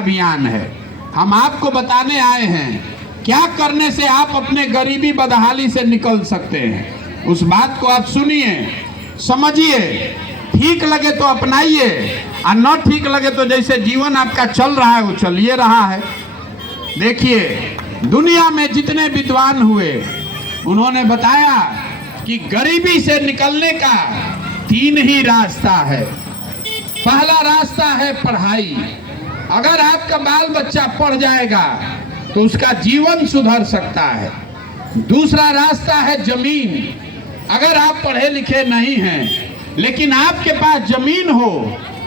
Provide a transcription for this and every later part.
अभियान है। हम आपको बताने आए हैं क्या करने से आप अपने गरीबी बदहाली से निकल सकते हैं। उस बात को आप सुनिए, समझिए, ठीक लगे तो अपनाइए और न ठीक लगे तो जैसे जीवन आपका चल रहा है वो चलिए रहा है। देखिए, दुनिया में जितने विद्वान हुए उन्होंने बताया कि गरीबी से निकलने का 3 ही रास्ता है। पहला रास्ता है पढ़ाई। अगर आपका बाल बच्चा पढ़ जाएगा तो उसका जीवन सुधर सकता है। दूसरा रास्ता है जमीन। अगर आप पढ़े लिखे नहीं हैं लेकिन आपके पास जमीन हो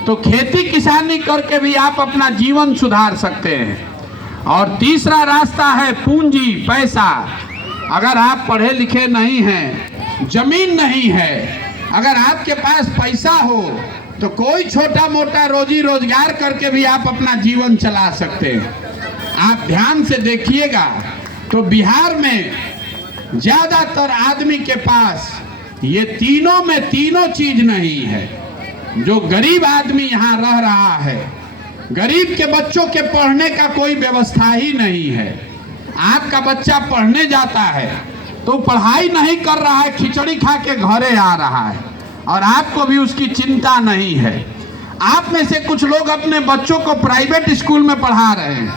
तो खेती किसानी करके भी आप अपना जीवन सुधार सकते हैं। और तीसरा रास्ता है पूंजी, पैसा। अगर आप पढ़े लिखे नहीं हैं, जमीन नहीं है, अगर आपके पास पैसा हो तो कोई छोटा मोटा रोजी रोजगार करके भी आप अपना जीवन चला सकते हैं। आप ध्यान से देखिएगा तो बिहार में ज्यादातर आदमी के पास ये तीनों में तीनों चीज नहीं है। जो गरीब आदमी यहाँ रह रहा है, गरीब के बच्चों के पढ़ने का कोई व्यवस्था ही नहीं है। आपका बच्चा पढ़ने जाता है तो पढ़ाई नहीं कर रहा है, खिचड़ी खा के घरे आ रहा है और आपको भी उसकी चिंता नहीं है। आप में से कुछ लोग अपने बच्चों को प्राइवेट स्कूल में पढ़ा रहे हैं,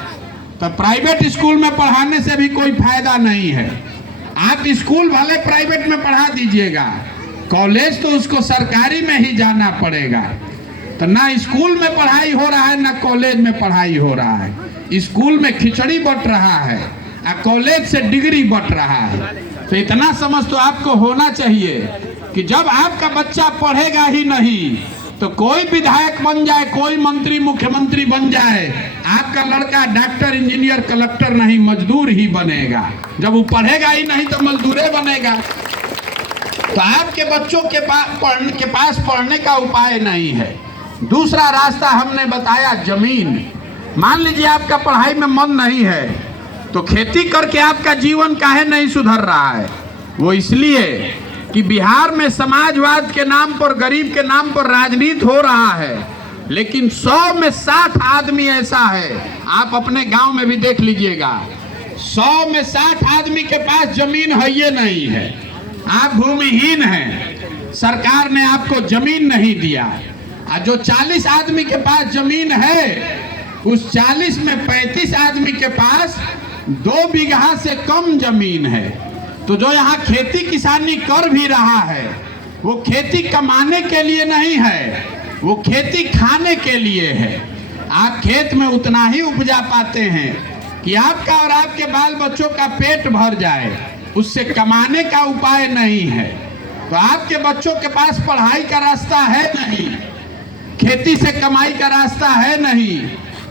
तो प्राइवेट स्कूल में पढ़ाने से भी कोई फायदा नहीं है। आप स्कूल भले प्राइवेट में पढ़ा दीजिएगा, कॉलेज तो उसको सरकारी में ही जाना पड़ेगा। तो ना स्कूल में पढ़ाई हो रहा है ना कॉलेज में पढ़ाई हो रहा है। स्कूल में खिचड़ी बट रहा है और कॉलेज से डिग्री बट रहा है। तो इतना समझ तो आपको होना चाहिए कि जब आपका बच्चा पढ़ेगा ही नहीं तो कोई विधायक बन जाए, कोई मंत्री मुख्यमंत्री बन जाए, आपका लड़का डॉक्टर इंजीनियर कलेक्टर नहीं, मजदूर ही बनेगा। जब वो पढ़ेगा ही नहीं तो मजदूरे बनेगा। तो आपके बच्चों के पास पढ़ने का उपाय नहीं है। दूसरा रास्ता हमने बताया जमीन। मान लीजिए आपका पढ़ाई में मन नहीं है तो खेती करके आपका जीवन काहे नहीं सुधर रहा है? वो इसलिए कि बिहार में समाजवाद के नाम पर, गरीब के नाम पर राजनीति हो रहा है, लेकिन 100 में 60 आदमी ऐसा है, आप अपने गांव में भी देख लीजिएगा, 100 में 60 आदमी के पास जमीन है ये नहीं है। आप भूमिहीन हैं, सरकार ने आपको जमीन नहीं दिया। और जो 40 आदमी के पास जमीन है उस 40 में 35 आदमी के पास 2 बीघा से कम जमीन है। तो जो यहाँ खेती किसानी कर भी रहा है वो खेती कमाने के लिए नहीं है, वो खेती खाने के लिए है। आप खेत में उतना ही उपजा पाते हैं कि आपका और आपके बाल बच्चों का पेट भर जाए, उससे कमाने का उपाय नहीं है। तो आपके बच्चों के पास पढ़ाई का रास्ता है नहीं, खेती से कमाई का रास्ता है नहीं।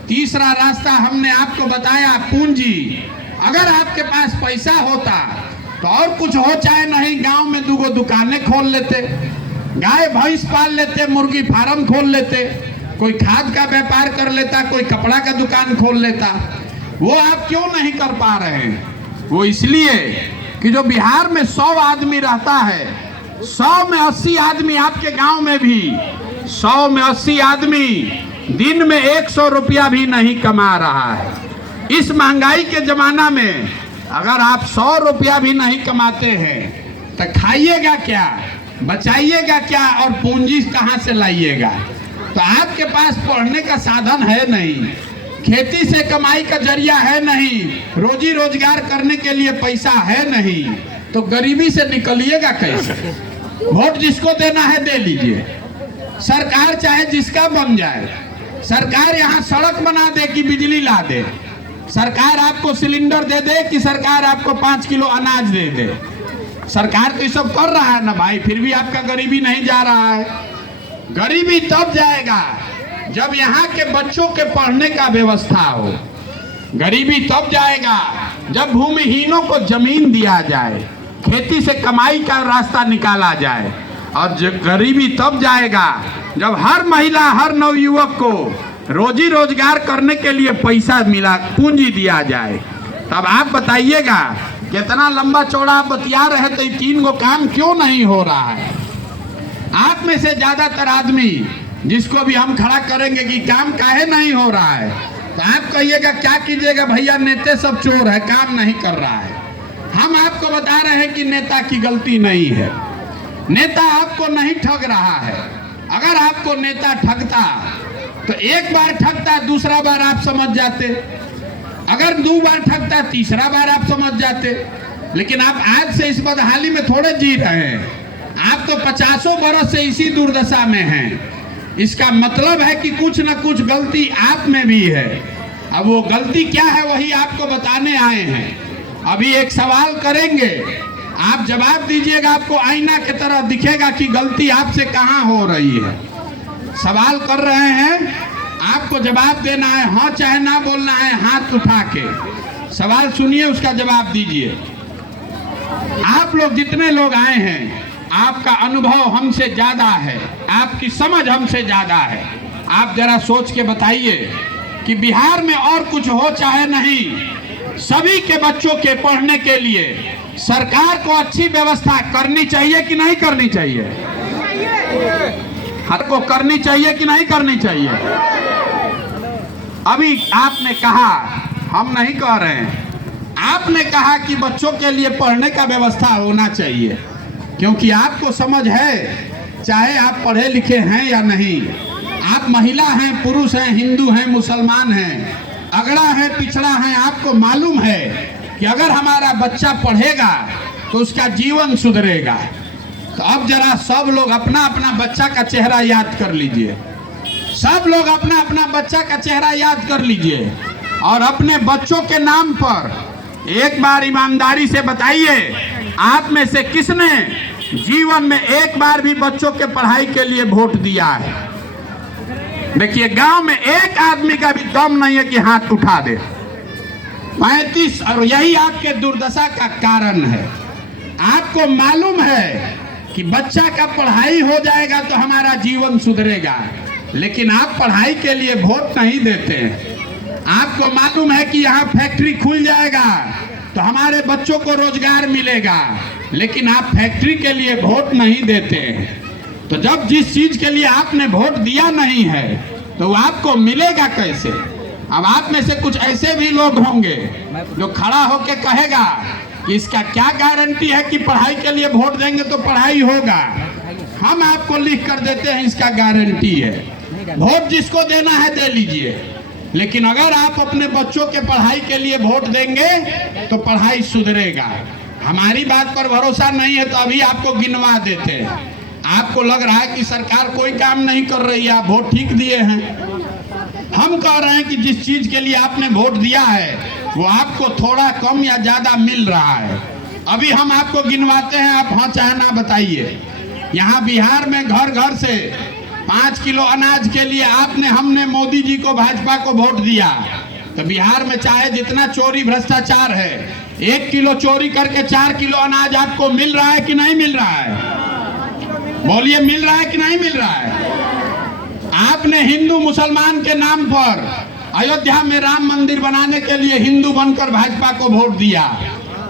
तीसरा रास्ता हमने आपको बताया पूंजी। अगर आपके पास पैसा होता तो और कुछ हो चाहे नहीं, गांव में 2 दुकानें खोल लेते, गाय भैंस पाल लेते, मुर्गी फार्म खोल लेते, कोई खाद का व्यापार कर लेता, कोई कपड़ा का दुकान खोल लेता। वो आप क्यों नहीं कर पा रहे हैं? वो इसलिए कि जो बिहार में 100 आदमी रहता है, 100 में 80 आदमी, आपके गांव में भी 100 में 80 आदमी दिन में 100 रुपया भी नहीं कमा रहा है। इस महंगाई के जमाना में अगर आप 100 रुपया भी नहीं कमाते हैं तो खाइएगा क्या, बचाइएगा क्या और पूंजी कहाँ से लाइएगा? तो आपके पास पढ़ने का साधन है नहीं, खेती से कमाई का जरिया है नहीं, रोजी रोजगार करने के लिए पैसा है नहीं, तो गरीबी से निकलिएगा कैसे? वोट जिसको देना है दे लीजिए, सरकार चाहे जिसका बन जाए, सरकार यहाँ सड़क बना दे कि बिजली ला दे, सरकार आपको सिलेंडर दे दे कि सरकार आपको 5 किलो अनाज दे दे, सरकार तो ये सब कर रहा है ना भाई, फिर भी आपका गरीबी नहीं जा रहा है। गरीबी तब जाएगा जब यहाँ के बच्चों के पढ़ने का व्यवस्था हो। गरीबी तब जाएगा जब भूमिहीनों को जमीन दिया जाए, खेती से कमाई का रास्ता निकाला जाए। और गरीबी तब जाएगा जब हर महिला, हर नवयुवक को रोजी रोजगार करने के लिए पैसा मिला, पूंजी दिया जाए। तब आप बताइएगा कितना लंबा चौड़ा आप बतिया रहे थे, 3 गो काम क्यों नहीं हो रहा है? आप में से ज्यादातर आदमी जिसको भी हम खड़ा करेंगे कि काम काहे नहीं हो रहा है, तो आप कहिएगा क्या कीजिएगा भैया, नेता सब चोर है, काम नहीं कर रहा है। हम आपको बता रहे हैं कि नेता की गलती नहीं है, नेता आपको नहीं ठग रहा है। अगर आपको नेता ठगता तो एक बार ठगता, दूसरा बार आप समझ जाते, अगर 2 बार ठगता, तीसरा बार आप समझ जाते। लेकिन आप आज से इस बदहाली में थोड़े जी रहे हैं, आप तो 50 बरस से इसी दुर्दशा में हैं। इसका मतलब है कि कुछ ना कुछ गलती आप में भी है। अब वो गलती क्या है वही आपको बताने आए हैं। अभी एक सवाल करेंगे, आप जवाब दीजिएगा, आपको आईना की तरह दिखेगा कि गलती आपसे कहाँ हो रही है। सवाल कर रहे हैं, आपको जवाब देना है, हाँ चाहे ना बोलना है, हाथ उठा के सवाल सुनिए, उसका जवाब दीजिए। आप लोग जितने लोग आए हैं, आपका अनुभव हमसे ज्यादा है, आपकी समझ हमसे ज्यादा है। आप जरा सोच के बताइए कि बिहार में और कुछ हो चाहे नहीं, सभी के बच्चों के पढ़ने के लिए सरकार को अच्छी व्यवस्था करनी चाहिए कि नहीं करनी चाहिए? हर को करनी चाहिए कि नहीं करनी चाहिए? अभी आपने कहा, हम नहीं कह रहे हैं, आपने कहा कि बच्चों के लिए पढ़ने का व्यवस्था होना चाहिए, क्योंकि आपको समझ है, चाहे आप पढ़े लिखे हैं या नहीं, आप महिला हैं, पुरुष हैं, हिंदू हैं, मुसलमान हैं, अगड़ा है, पिछड़ा है, आपको मालूम है कि अगर हमारा बच्चा पढ़ेगा तो उसका जीवन सुधरेगा। तो अब जरा सब लोग अपना अपना बच्चा का चेहरा याद कर लीजिए, सब लोग अपना अपना बच्चा का चेहरा याद कर लीजिए और अपने बच्चों के नाम पर एक बार ईमानदारी से बताइए, आप में से किसने जीवन में एक बार भी बच्चों के पढ़ाई के लिए वोट दिया है? देखिए, गांव में एक आदमी का भी दम नहीं है कि हाथ उठा दे। 35, और यही आपके दुर्दशा का कारण है। आपको मालूम है कि बच्चा का पढ़ाई हो जाएगा तो हमारा जीवन सुधरेगा, लेकिन आप पढ़ाई के लिए वोट नहीं देते। आपको मालूम है कि यहाँ फैक्ट्री खुल जाएगा तो हमारे बच्चों को रोजगार मिलेगा, लेकिन आप फैक्ट्री के लिए वोट नहीं देते। तो जब जिस चीज के लिए आपने वोट दिया नहीं है तो आपको मिलेगा कैसे? अब आप में से कुछ ऐसे भी लोग होंगे जो खड़ा होके कहेगा कि इसका क्या गारंटी है कि पढ़ाई के लिए वोट देंगे तो पढ़ाई होगा। हम आपको लिख कर देते हैं, इसका गारंटी है। वोट जिसको देना है दे लीजिए, लेकिन अगर आप अपने बच्चों के पढ़ाई के लिए वोट देंगे तो पढ़ाई सुधरेगा। हमारी बात पर भरोसा नहीं है तो अभी आपको गिनवा देते हैं। आपको लग रहा है कि सरकार कोई काम नहीं कर रही है, आप वोट ठीक दिए हैं। हम कह रहे हैं कि जिस चीज के लिए आपने वोट दिया है वो आपको थोड़ा कम या ज्यादा मिल रहा है। अभी हम आपको गिनवाते हैं, आप हाँ चाहे ना बताइए। यहाँ बिहार में घर घर से 5 किलो अनाज के लिए हमने मोदी जी को, भाजपा को वोट दिया। तो बिहार में चाहे जितना चोरी भ्रष्टाचार है, 1 किलो चोरी करके 4 किलो अनाज आपको मिल रहा है कि नहीं मिल रहा है? बोलिए, मिल रहा है कि नहीं मिल रहा है? आपने हिंदू मुसलमान के नाम पर अयोध्या में राम मंदिर बनाने के लिए हिंदू बनकर भाजपा को वोट दिया।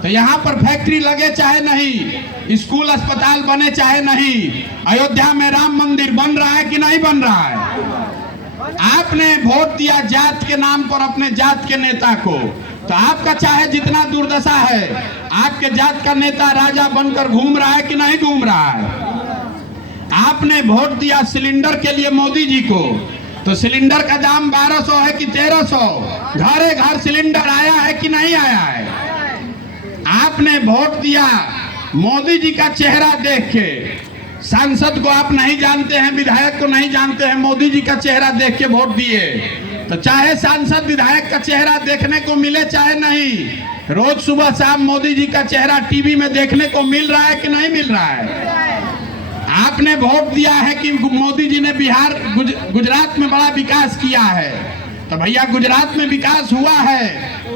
तो यहाँ पर फैक्ट्री लगे चाहे नहीं, स्कूल अस्पताल बने चाहे नहीं, अयोध्या में राम मंदिर बन रहा है कि नहीं बन रहा है? आपने वोट दिया जात के नाम पर अपने जात के नेता को, तो आपका चाहे जितना दुर्दशा है, आपके जात का नेता राजा बनकर घूम रहा है कि नहीं घूम रहा है? आपने वोट दिया सिलेंडर के लिए मोदी जी को, तो सिलेंडर का दाम 1200 है कि 1300? घरे घर सिलेंडर आया है कि नहीं आया है? आपने वोट दिया मोदी जी का चेहरा देख के, सांसद को आप नहीं जानते हैं, विधायक को नहीं जानते हैं, मोदी जी का चेहरा देख के वोट दिए। तो चाहे सांसद विधायक का चेहरा देखने को मिले चाहे नहीं, रोज सुबह शाम मोदी जी का चेहरा टीवी में देखने को मिल रहा है कि नहीं मिल रहा है? आपने वोट दिया है कि मोदी जी ने बिहार गुजरात में बड़ा विकास किया है, तो भैया गुजरात में विकास हुआ है,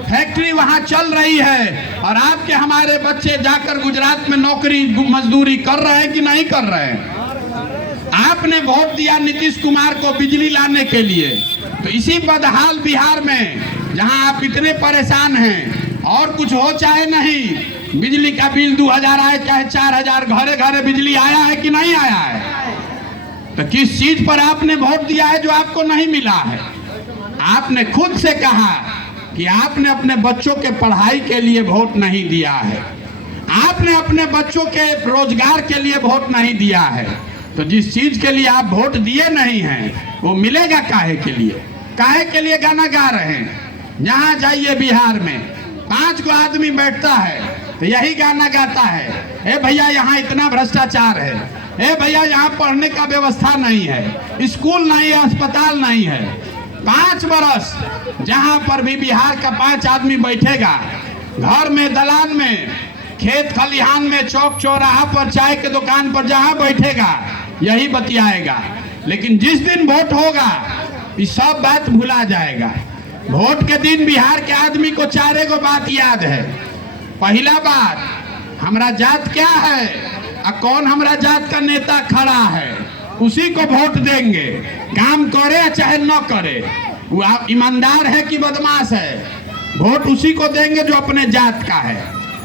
फैक्ट्री वहां चल रही है, और आपके हमारे बच्चे जाकर गुजरात में नौकरी मजदूरी कर रहे हैं कि नहीं कर रहे हैं? आपने वोट दिया नीतीश कुमार को बिजली लाने के लिए, तो इसी बदहाल बिहार में जहां आप इतने परेशान हैं, और कुछ हो चाहे नहीं, बिजली का बिल 2000 आए चाहे 4000, घरे घरे बिजली आया है कि नहीं आया है? तो किस चीज पर आपने वोट दिया है जो आपको नहीं मिला है? आपने खुद से कहा कि आपने अपने बच्चों के पढ़ाई के लिए वोट नहीं दिया है, आपने अपने बच्चों के रोजगार के लिए वोट नहीं दिया है। तो जिस चीज के लिए आप वोट दिए नहीं हैं वो मिलेगा काहे के लिए? काहे के लिए गाना गा रहे हैं? जहाँ जाइए बिहार में 5 को आदमी बैठता है तो यही गाना गाता है, ए भैया यहाँ इतना भ्रष्टाचार है, ए भैया यहाँ पढ़ने का व्यवस्था नहीं है, स्कूल नहीं है, अस्पताल नहीं है। 5 बरस जहाँ पर भी बिहार का 5 आदमी बैठेगा, घर में, दलान में, खेत खलिहान में, चौक चौराहा पर, चाय के दुकान पर जहाँ बैठेगा यही बतियाएगा। लेकिन जिस दिन वोट होगा ये सब बात भुला जाएगा। वोट के दिन बिहार के आदमी को 4 गो बात याद है। पहला बात, हमारा जात क्या है और कौन हमारा जात का नेता खड़ा है, उसी को वोट देंगे। काम करे चाहे न करे, वो ईमानदार है कि बदमाश है, वोट उसी को देंगे जो अपने जात का है।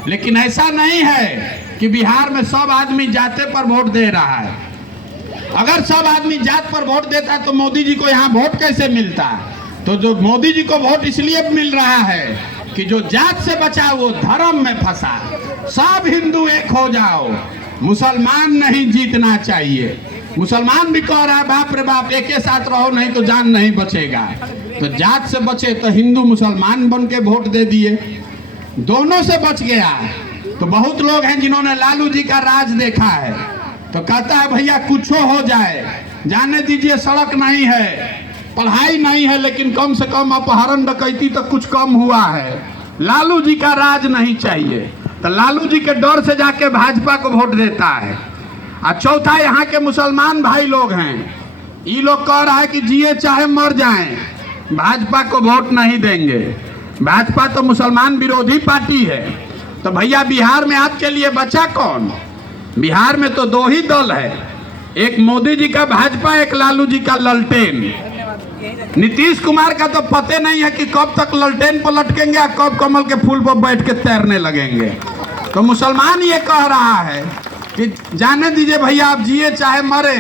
लेकिन ऐसा नहीं है कि बिहार में सब आदमी जाते पर वोट दे रहा है। अगर सब आदमी जात पर वोट देता तो मोदी जी को यहाँ वोट कैसे मिलता? तो जो मोदी जी को वोट इसलिए मिल रहा है कि जो जात से बचा वो धर्म में फंसा। सब हिंदू एक हो जाओ, मुसलमान नहीं जीतना चाहिए। मुसलमान भी कह रहा है बाप रे बाप एक ही साथ रहो नहीं तो जान नहीं बचेगा। तो जात से बचे तो हिंदू मुसलमान बन के वोट दे दिए, दोनों से बच गया। तो बहुत लोग हैं जिन्होंने लालू जी का राज देखा है, तो कहता है भैया कुछ हो जाए, जाने दीजिए, सड़क नहीं है, पढ़ाई नहीं है, लेकिन कम से कम अपहरण डकैती तो कुछ कम हुआ है। लालू जी का राज नहीं चाहिए, तो लालू जी के डर से जाके भाजपा को वोट देता है। और चौथा, यहाँ के मुसलमान भाई लोग हैं, ये लोग कह रहा है कि जिए चाहे मर जाएं, भाजपा को वोट नहीं देंगे। भाजपा तो मुसलमान विरोधी पार्टी है। तो भैया बिहार में आपके लिए बचा कौन? बिहार में तो 2 ही दल है, एक मोदी जी का भाजपा, एक लालू जी का ललटेन। नीतीश कुमार का तो पता नहीं है कि कब तक ललटेन पर लटकेंगे और कब कमल के फूल पर बैठ के तैरने लगेंगे। तो मुसलमान ये कह रहा है कि जाने दीजिए भैया, आप जिए चाहे मरे,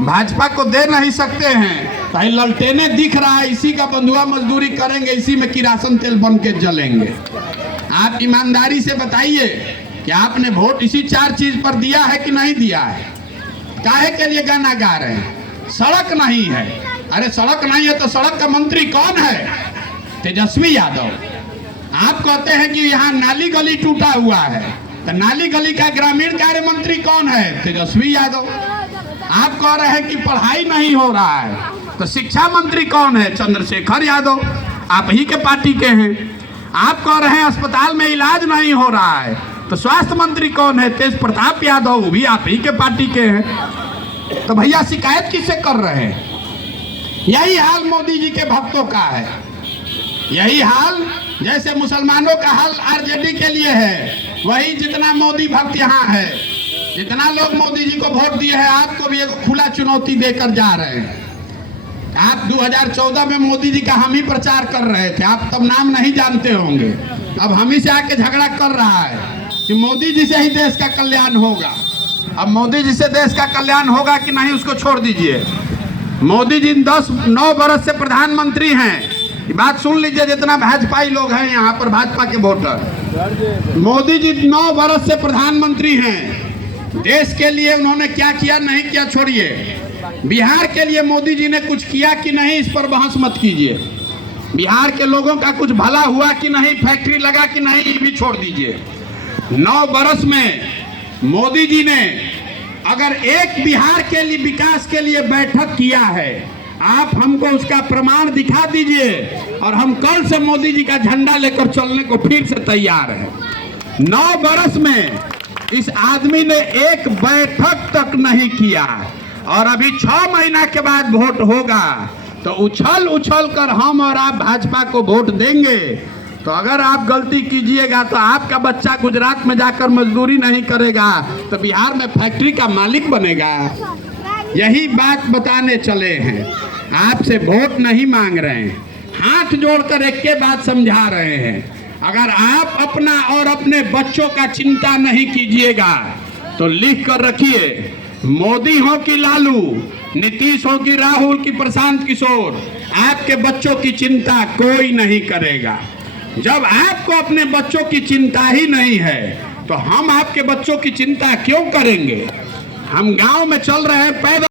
भाजपा को दे नहीं सकते हैं। तो ललटेने दिख रहा है, इसी का बंधुआ मजदूरी करेंगे, इसी में किरासन तेल बन के जलेंगे। आप ईमानदारी से बताइए कि आपने वोट इसी 4 चीज पर दिया है कि नहीं दिया है? काहे के लिए गाना गा रहे हैं? सड़क नहीं है। अरे सड़क नहीं है तो सड़क का मंत्री कौन है? तेजस्वी यादव। आप कहते हैं कि यहाँ नाली गली टूटा हुआ है, तो नाली गली का ग्रामीण कार्य मंत्री कौन है? तेजस्वी यादव। आप कह रहे हैं कि पढ़ाई नहीं हो रहा है, तो शिक्षा मंत्री कौन है? चंद्रशेखर यादव, आप ही के पार्टी के हैं। आप कह रहे हैं अस्पताल में इलाज नहीं हो रहा है, तो स्वास्थ्य मंत्री कौन है? तेज प्रताप यादव, वो भी आप ही के पार्टी के हैं। तो भैया शिकायत किससे कर रहे हैं? यही हाल मोदी जी के भक्तों का है। यही हाल जैसे मुसलमानों का हाल आरजेडी के लिए है, वही जितना मोदी भक्त यहाँ है, जितना लोग मोदी जी को वोट दिए हैं, आपको भी एक खुला चुनौती देकर जा रहे हैं। आप 2014 में मोदी जी का हम ही प्रचार कर रहे थे, आप तब नाम नहीं जानते होंगे। अब हम ही से आके झगड़ा कर रहा है कि मोदी जी से ही देश का कल्याण होगा। अब मोदी जी से देश का कल्याण होगा कि नहीं उसको छोड़ दीजिए। मोदी जी 9 बरस से प्रधानमंत्री हैं, ये बात सुन लीजिए जितना भाजपाई लोग हैं यहाँ पर, भाजपा के वोटर। मोदी जी 9 बरस से प्रधानमंत्री हैं। देश के लिए उन्होंने क्या किया नहीं किया छोड़िए, बिहार के लिए मोदी जी ने कुछ किया कि नहीं इस पर बहस मत कीजिए। बिहार के लोगों का कुछ भला हुआ कि नहीं, फैक्ट्री लगा कि नहीं, ये भी छोड़ दीजिए। 9 बरस में मोदी जी ने अगर एक बिहार के लिए विकास के लिए बैठक किया है, आप हमको उसका प्रमाण दिखा दीजिए और हम कल से मोदी जी का झंडा लेकर चलने को फिर से तैयार है। 9 बरस में इस आदमी ने एक बैठक तक नहीं किया और अभी 6 महीना के बाद वोट होगा तो उछल उछल कर हम और आप भाजपा को वोट देंगे। तो अगर आप गलती कीजिएगा तो आपका बच्चा गुजरात में जाकर मजदूरी नहीं करेगा तो बिहार में फैक्ट्री का मालिक बनेगा। यही बात बताने चले हैं, आपसे वोट नहीं मांग रहे हैं, हाथ जोड़कर एक के बात समझा रहे हैं। अगर आप अपना और अपने बच्चों का चिंता नहीं कीजिएगा तो लिख कर रखिए, मोदी हो कि लालू, नीतीश हो कि राहुल की प्रशांत किशोर, आपके बच्चों की चिंता कोई नहीं करेगा। जब आपको अपने बच्चों की चिंता ही नहीं है तो हम आपके बच्चों की चिंता क्यों करेंगे? हम गांव में चल रहे हैं पैदल।